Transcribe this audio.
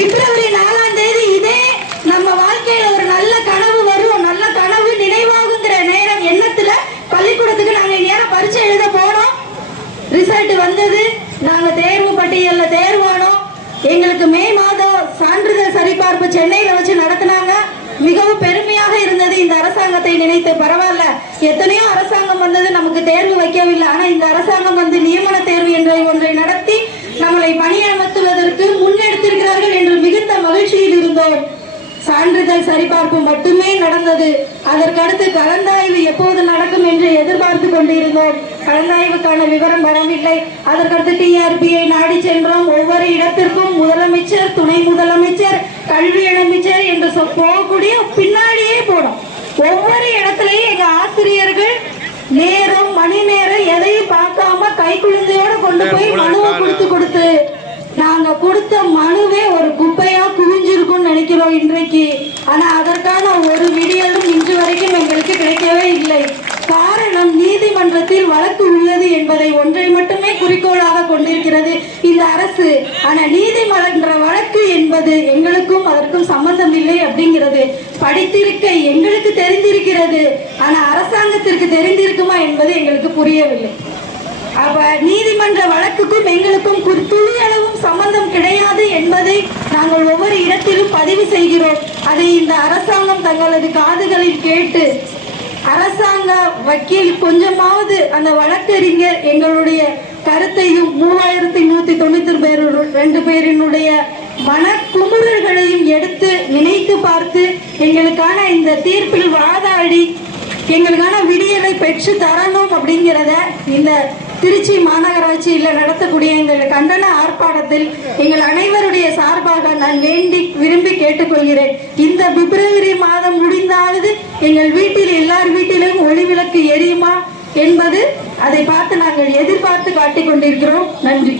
பிப்ரவரி 4ஆம் தேதி இதே நம்ம வாழ்க்கையில ஒரு நல்ல கனவு வரும், நல்ல கனவு நினைவாகுங்கிற நேரம் எண்ணத்துல பள்ளிக்கூடத்துக்கு நாங்க நேரம் பரீட்சை எழுத போனோம். ரிசல்ட் வந்தது, நாங்க தேர்வு பட்டியல்ல தேர்வானோம். எங்களுக்கு மே மாதம் சான்றிதழ் சரிபார்ப்பு சென்னையில வச்சு நடத்தினாங்க. மிகவும் பெருமையாக இருந்தது இந்த அரசாங்கத்தை நினைத்து. பரவாயில்ல, எத்தனையோ அரசாங்கம் வந்தது, நமக்கு தேர்வு வைக்கவில்லை. ஆனா இந்த அரசாங்கம் வந்து நியமன தேர்வு என்ற ஒன்றை நடத்தி நம்மளை பணியமர்த்துவதற்கு முன்னெடுத்திருக்கிறார்கள் என்று மிகுந்த மகிழ்ச்சியில் இருந்தோம். சான்றிதழ் சரிபார்ப்பு மட்டுமே நடந்தது. அதற்கடுத்து கலந்தாய்வு எப்போது நடக்கும் என்று எதிர்பார்த்து கொண்டிருந்தோம். கலந்தாய்வுக்கான விவரம் வரவில்லை. அதற்கடுத்து டிஆர்பியை நாடி சென்றோம். ஒவ்வொரு இடத்திற்கும் முதலமைச்சர், துணை முதலமைச்சர், கல்வி அமைச்சர் என்று போகக்கூடிய பின்னாடியே போனோம். ஒவ்வொரு இடத்திலையும் எங்க ஆசிரியர்கள் நேரம் மணி நேரம் எதையும் பார்க்காம கை குழந்தையோட கொண்டு போய் மனுவை கொடுத்து நாங்க கொடுத்த மனுவே ஒரு குப்பையா குவிஞ்சிருக்கும் நினைக்கிறோம் இன்றைக்கு. ஆனா அதற்கான ஒரு விடியலும் இன்று வரைக்கும் எங்களுக்கு கிடைக்கவே இல்லை. காரணம், நீதிமன்றத்தில் வழக்கு உள்ளது என்பதை ஒன்றை மட்டுமே குறிக்கோளாக கொண்டிருக்கிறது இந்த அரசு. ஆனா நீதிமன்ற வழக்கு என்பது எங்களுக்கும் அதற்கும் சம்பந்தம் இல்லை அப்படிங்கிறது படித்திருக்க எங்களுக்கு தெரிந்திருக்கிறது. ஆனா அரசாங்கத்திற்கு தெரிந்திருக்குமா என்பது எங்களுக்கு புரியவில்லை. அப்ப நீதிமன்ற வழக்குக்கும் எங்களுக்கும் துளி அளவும் சம்பந்தம் கிடையாது என்பதை நாங்கள் ஒவ்வொரு இடத்திலும் பதிவு செய்கிறோம். அதை இந்த அரசாங்கம் தங்களது காதுகளில் கேட்டு, அரசாங்க வக்கீல் கொஞ்சமாவது அந்த வழக்கறிஞர் எங்களுடைய கருத்தையும் 3192 பேரினுடைய மனக்குமுறல்களையும் எடுத்து நினைத்து பார்த்து எங்களுக்கான இந்த தீர்ப்பில் வாதாடி எங்களுக்கான விடியலை பெற்று தரணும் அப்படிங்கிறத இந்த திருச்சி மாநகராட்சியில் நடத்தக்கூடிய இந்த கண்டன ஆர்ப்பாட்டத்தில் எங்கள் அனைவருடைய சார்பாக நான் விரும்பி கேட்டுக்கொள்கிறேன். இந்த பிப்ரவரி மாதம் முடிந்தாவது எங்கள் வீட்டில் எல்லார் வீட்டிலும் ஒளிவிளக்கு எரியுமா என்பது அதை பார்த்து நாங்கள் எதிர்பார்த்து காட்டிக் கொண்டிருக்கிறோம். நன்றி.